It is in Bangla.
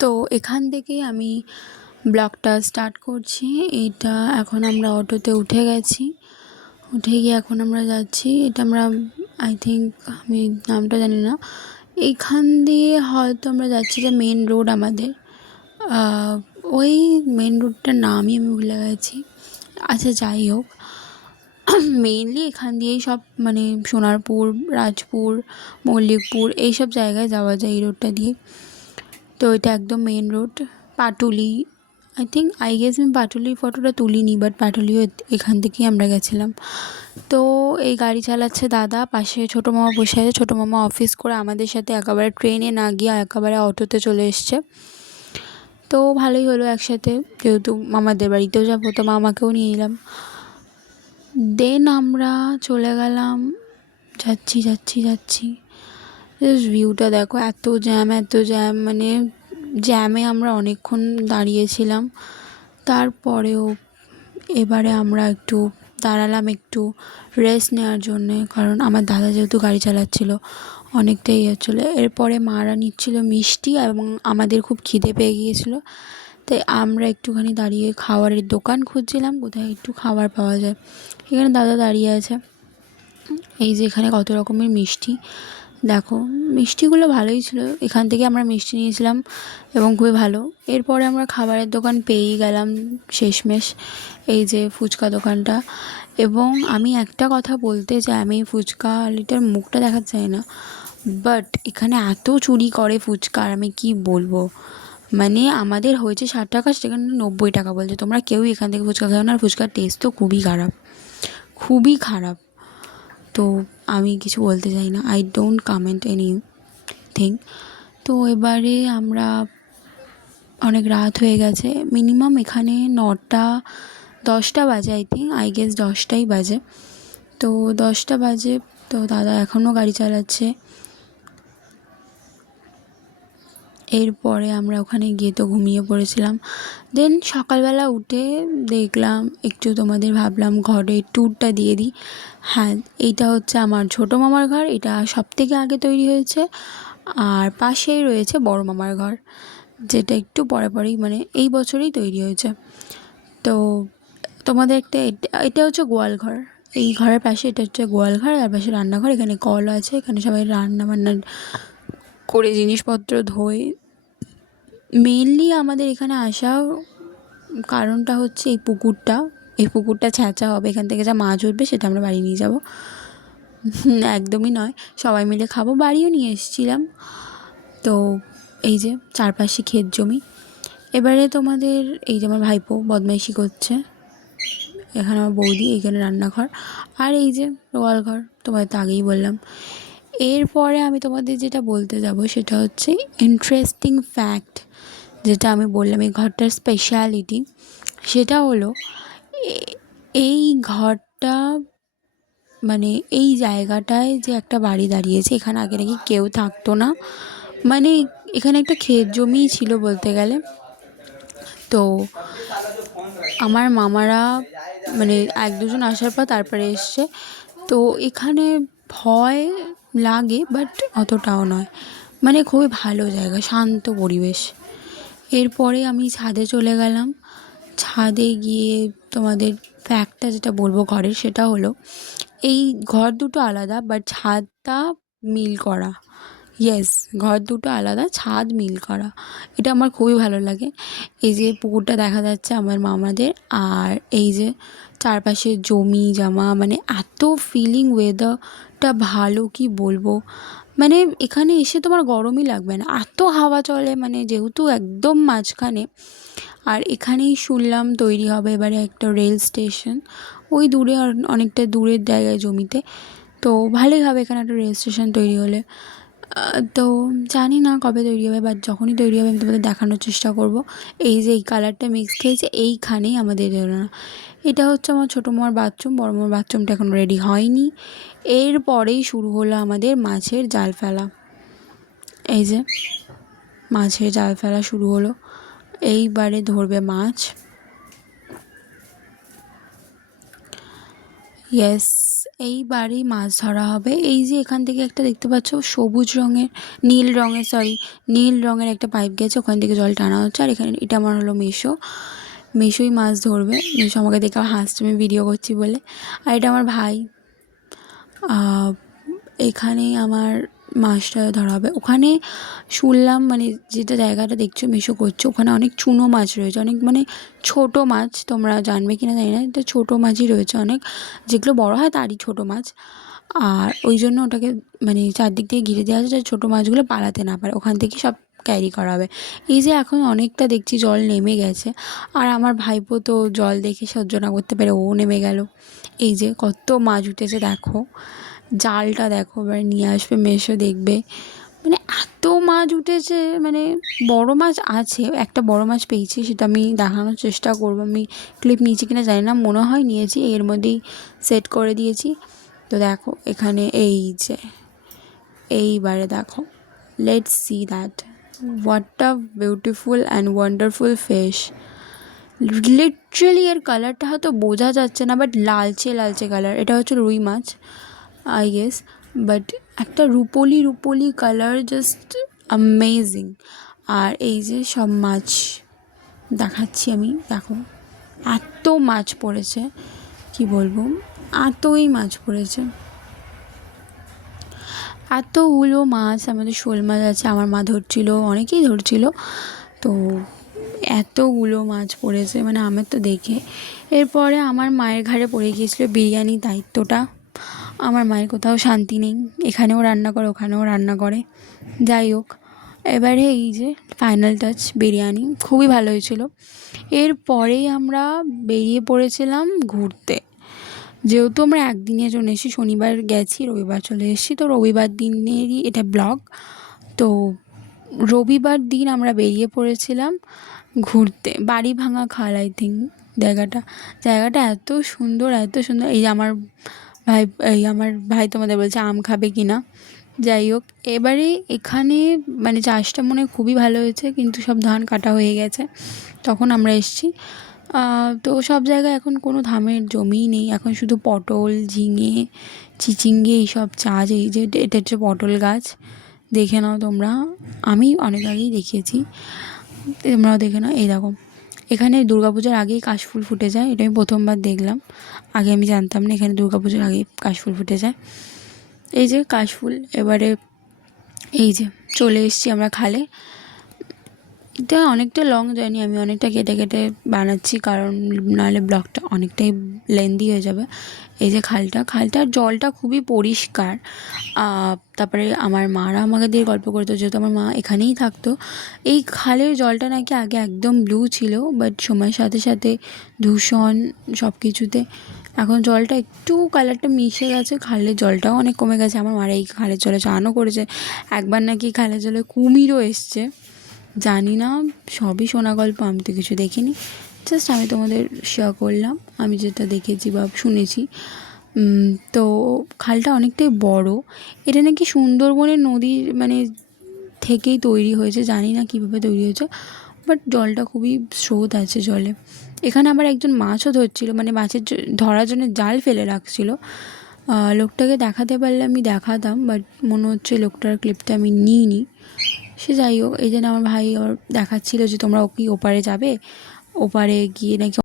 তো এখান থেকেই আমি ব্লগটা স্টার্ট করছি। এটা এখন আমরা অটোতে উঠে গেছি, উঠে গিয়ে এখন আমরা যাচ্ছি। এটা আমরা আই থিঙ্ক, আমি নামটা জানি না, এইখান দিয়ে হয়তো আমরা যাচ্ছি, যে মেন রোড আমাদের, ওই মেন রোডটার নামই আমি ভুলে গেছি। আচ্ছা যাই হোক, মেইনলি এখান দিয়েই সব মানে সোনারপুর, রাজপুর, মল্লিকপুর এইসব জায়গায় যাওয়া যায় এই রোডটা দিয়ে। তো এটা একদম main road. Patuli, I guess আমি পাটুলির ফটোটা তুলিনি, বাট পাটুলিও এখান থেকেই আমরা গেছিলাম। তো এই গাড়ি চালাচ্ছে দাদা, পাশে ছোটো মামা বসে আছে। ছোটো মামা অফিস করে আমাদের সাথে একেবারে ট্রেনে না গিয়ে একেবারে অটোতে চলে এসছে। তো ভালোই হলো, একসাথে যেহেতু মামাদের বাড়িতেও যাবো তো মামাকেও নিয়ে নিলাম। দেন আমরা চলে গেলাম, যাচ্ছি যাচ্ছি যাচ্ছি। জাস্ট ভিউটা দেখো, এত জ্যাম এত জ্যাম, মানে জ্যামে আমরা অনেকক্ষণ দাঁড়িয়েছিলাম। তারপরেও এবারে আমরা একটু দাঁড়ালাম একটু রেস্ট নেওয়ার জন্যে, কারণ আমার দাদা যেহেতু গাড়ি চালাচ্ছিলো অনেকটাই হচ্ছিলো। এরপরে মারা নিচ্ছিল মিষ্টি এবং আমাদের খুব খিদে পেয়ে গিয়েছিলো, তাই আমরা একটুখানি দাঁড়িয়ে খাবারের দোকান খুঁজছিলাম কোথায় একটু খাবার পাওয়া যায়। এখানে দাদা দাঁড়িয়ে আছে, এই যে এখানে কত রকমের মিষ্টি দেখো, মিষ্টিগুলো ভালোই ছিল। এখান থেকে আমরা মিষ্টি নিয়েছিলাম এবং খুবই ভালো। এরপরে আমরা খাবারের দোকান পেয়েই গেলাম শেষমেশ, এই যে ফুচকা দোকানটা। এবং আমি একটা কথা বলতে চাই, আমি ফুচকা আলিটার মুখটা দেখাতে চাই না, বাট এখানে এত চুরি করে ফুচকা, আর আমি কি বলবো। মানে আমাদের হয়েছে 60 টাকা, সেখানে 90 টাকা বলছে। তোমরা কেউই এখান থেকে ফুচকা খাও না, আর ফুচকার টেস্ট তো খুবই খারাপ, খুবই খারাপ। তো আমি কিছু বলতে চাই না, আই ডোন্ট কমেন্ট এনিথিং। তো এবারে আমরা, অনেক রাত হয়ে গেছে, মিনিমাম এখানে 9টা 10টা বাজে, আই গেস 10টাই বাজে। তো 10টা বাজে, তো দাদা এখনও গাড়ি চালাচ্ছে। এরপরে আমরা ওখানে গিয়ে তো ঘুমিয়ে পড়েছিলাম। দেন সকালবেলা উঠে দেখলাম একটু তোমাদের ভাবলাম ঘরের ট্যুরটা দিয়ে দিই। হ্যাঁ, এইটা হচ্ছে আমার ছোটো মামার ঘর, এটা সবথেকে আগে তৈরি হয়েছে। আর পাশেই রয়েছে বড় মামার ঘর, যেটা একটু পরে পরেই মানে এই বছরেই তৈরি হয়েছে। তো তোমাদের একটা এটা হচ্ছে গোয়াল ঘর, এই ঘরের পাশে এটা হচ্ছে গোয়াল ঘর, আর পাশে রান্নাঘর। এখানে কল আছে, এখানে সবাই রান্না বান্না করে জিনিসপত্র ধোয়। মেনলি আমাদের এখানে আসা কারণটা হচ্ছে এই পুকুরটা ছ্যাঁচা হবে, এখান থেকে যা মাছ উঠবে সেটা আমরা বাড়ি নিয়ে যাব। একদমই নয়, সবাই মিলে খাবো, বাড়িও নিয়ে এসেছিলাম। তো এই যে চারপাশে ক্ষেত জমি। এবারে তোমাদের এই যে আমার ভাইপো বদমাইশি করছে, এখানে আমার বৌদি, এইখানে রান্নাঘর, আর এই যে গোয়াল ঘর, তোমাদের তো আগেই বললাম। এরপরে আমি তোমাদের যেটা বলতে যাব সেটা হচ্ছে ইন্টারেস্টিং ফ্যাক্ট, যেটা আমি বললাম এই ঘরটার স্পেশালিটি, সেটা হলো এই ঘরটা, মানে এই জায়গাটায় যে একটা বাড়ি দাঁড়িয়েছে, এখানে আগে নাকি কেউ থাকতো না। মানে এখানে একটা ক্ষেত জমিই ছিল বলতে গেলে। তো আমার মামারা মানে 1-2 জন আসার পর তারপরে এসছে। তো এখানে ভয় লাগে, বাট অতটাও নয়, মানে খুবই ভালো জায়গা, শান্ত পরিবেশ। এরপরে আমি ছাদে চলে গেলাম। ছাদে গিয়ে তোমাদের ফ্যাক্টটা যেটা বলবো ঘরের, সেটা হলো এই ঘর দুটো আলাদা, বাট ছাদটা মিল করা। ইয়েস, ঘর দুটো আলাদা, ছাদ মিল করা। এটা আমার খুবই ভালো লাগে। এই যে পুকুরটা দেখা যাচ্ছে আমার মামাদের, আর এই যে চারপাশে জমি জমা, মানে এত ফিলিং, ওয়েদারটা ভালো কি বলবো। মানে এখানে এসে তোমার গরমই লাগবে না, এত হাওয়া চলে, মানে যেহেতু একদম মাঝখানে। আর এখানেই শুনলাম তৈরি হবে এবারে একটা রেল স্টেশন, ওই দূরে, আর অনেকটা দূরের জায়গায় জমিতে। তো ভালোই হবে এখানে একটা রেল স্টেশন তৈরি হলে। তো জানি না কবে তৈরি হবে, বাট যখনই তৈরি হবে আমি তোমাদের দেখানোর চেষ্টা করব। এই যে এই কালারটা মিক্স খেয়েছে, এইখানেই আমাদের এটা হচ্ছে আমার ছোটো মামার বাথরুম। বড় মামার বাথরুমটা এখন রেডি হয়নি। এরপরেই শুরু হলো আমাদের মাছের জাল ফেলা। এই যে মাছের জাল ফেলা শুরু হলো, এইবারে ধরবে মাছ। ইয়েস, এইবারেই মাছ ধরা হবে। এই যে এখান থেকে একটা দেখতে পাচ্ছ সবুজ রঙের, নীল রঙের, সরি, নীল রঙের একটা পাইপ গেছে, ওখান থেকে জল টানা হচ্ছে। আর এখানে এটা আমার হলো মেসো, মেসোই মাছ ধরবে। মেসো আমাকে দেখে হাসছে আমি ভিডিও করছি বলে। আর এটা আমার ভাই। এখানে আমার মাছটা ধরা হবে। ওখানে শুনলাম, মানে যেটা জায়গাটা দেখছো মেসো করছো, ওখানে অনেক চুনো মাছ রয়েছে, অনেক মানে ছোট মাছ, তোমরা জানবে কিনা জানি না, এটা ছোটো মাছই রয়েছে অনেক, যেগুলো বড় হয় তারই ছোট মাছ। আর ওই জন্য ওটাকে মানে চারদিক দিয়ে ঘিরে দেওয়া আছে যাতে ছোটো মাছগুলো পালাতে না পারে, ওখান থেকে সব ক্যারি করা হবে। এই যে এখন অনেকটা দেখছি জল নেমে গেছে, আর আমার ভাইপো তো জল দেখে সহ্য না করতে পেরে ও নেমে গেল। এই যে কত মাছ উঠেছে দেখো, জালটা দেখো, এবার নিয়ে আসবে মেসো দেখবে, মানে এত মাছ উঠেছে, মানে বড় মাছ আছে, একটা বড় মাছ পেয়েছি, সেটা আমি দেখানোর চেষ্টা করবো। আমি ক্লিপ নিয়েছি কিনা জানি না, মনে হয় নিয়েছি, এর মধ্যেই সেট করে দিয়েছি। তো দেখো এখানে এই যে, এইবারে দেখো, let's see that what a beautiful and wonderful fish. Literally এর কালারটা হয়তো বোঝা যাচ্ছে না, বাট লালচে লালচে কালার। এটা হচ্ছে রুই মাছ আই গেস, বাট একটা রুপোলি রুপোলি কালার, জাস্ট অ্যামেজিং। আর এই যে সব মাছ দেখাচ্ছি আমি, দেখো এত মাছ পড়েছে, কি বলবো, এতই মাছ পড়েছে, এতগুলো মাছ। আমাদের শোল মাছ আছে, আমার মা ধরছিল, অনেকেই ধরছিল, তো এতগুলো মাছ পড়েছে মানে আমার তো দেখে। এরপরে আমার মায়ের ঘাড়ে পড়ে গিয়েছিলো বিরিয়ানির দায়িত্বটা। আমার মায়ের কোথাও শান্তি নেই, এখানেও রান্না করে ওখানেও রান্না করে। যাই হোক, এবারে এই যে ফাইনাল টাচ বিরিয়ানি, খুবই ভালো হয়েছিল। এরপরেই আমরা বেরিয়ে পড়েছিলাম ঘুরতে। যেহেতু আমরা একদিনের জন্য এসেছি, শনিবার গেছি, রবিবার চলে এসেছি, তো রবিবার দিনেরই এটা ব্লগ। তো রবিবার দিন আমরা বেরিয়ে পড়েছিলাম ঘুরতে, বাড়ি ভাঙা খাল আই থিঙ্ক জায়গাটা। জায়গাটা এত সুন্দর, এত সুন্দর। এই আমার ভাই তোমাদের বলছে আম খাবে কি না। যাই হোক, এবারে এখানে মানে চাষটা মনে হয় খুবই ভালো হয়েছে, কিন্তু সব ধান কাটা হয়ে গেছে তখন আমরা এসেছি। তো সব জায়গায় এখন কোনো ধানের জমিই নেই, এখন শুধু পটল, ঝিঙে, চিচিঙ্গে এইসব চাষ। এই যে এটা হচ্ছে পটল গাছ, দেখে নাও তোমরা, আমি অনেক আগেই দেখিয়েছি, তোমরাও দেখে নাও। এই দেখো, এখানে দুর্গাপূজার আগেই কাশফুল ফুটে যায়, এটা আমি প্রথমবার দেখলাম, আগে আমি জানতাম না এখানে দুর্গাপূজার আগেই কাশফুল ফুটে যায়। এই যে কাশফুল। এবারে এই যে চলে এসেছি আমরা খালে। এটা অনেকটা লং জার্নি, আমি অনেকটা কেটে কেটে বানাচ্ছি, কারণ নাহলে ব্লগটা অনেকটাই লেন্দি হয়ে যাবে। এই যে খালটার জলটা খুবই পরিষ্কার। তারপরে আমার মারা আমাকে দিয়ে গল্প করতো, যেহেতু আমার মা এখানেই থাকতো। এই খালের জলটা নাকি আগে একদম ব্লু ছিল, বাট সময়ের সাথে সাথে দূষণ সব কিছুতে এখন জলটা একটু কালারটা মিশে গেছে, খালের জলটাও অনেক কমে গেছে। আমার মারা এই খালের জলে স্নানও করেছে, একবার নাকি খালের জলে কুমিরও এসছে, জানি না, সবই শোনা গল্প, আমি তো কিছু দেখিনি, জাস্ট আমি তোমাদের শেয়ার করলাম আমি যেটা দেখেছি বা শুনেছি। তো খালটা অনেকটাই বড়, এটা নাকি সুন্দরবনের নদীর মানে থেকেই তৈরি হয়েছে, জানি না কীভাবে তৈরি হয়েছে, বাট জলটা খুবই স্রোত আছে জলে। এখানে আবার একজন মাছও ধরছিল, মানে মাছের ধরার জন্য জাল ফেলে রাখছিল। লোকটাকে দেখাতে পারলে আমি দেখাতাম, বাট মনে হচ্ছে লোকটার ক্লিপটা আমি নিইনি। সে যাই হোক, এই জন্য আমার ভাই আবার দেখাচ্ছিলো যে তোমরা কি ওপারে যাবে, ওপারে গিয়ে নাকি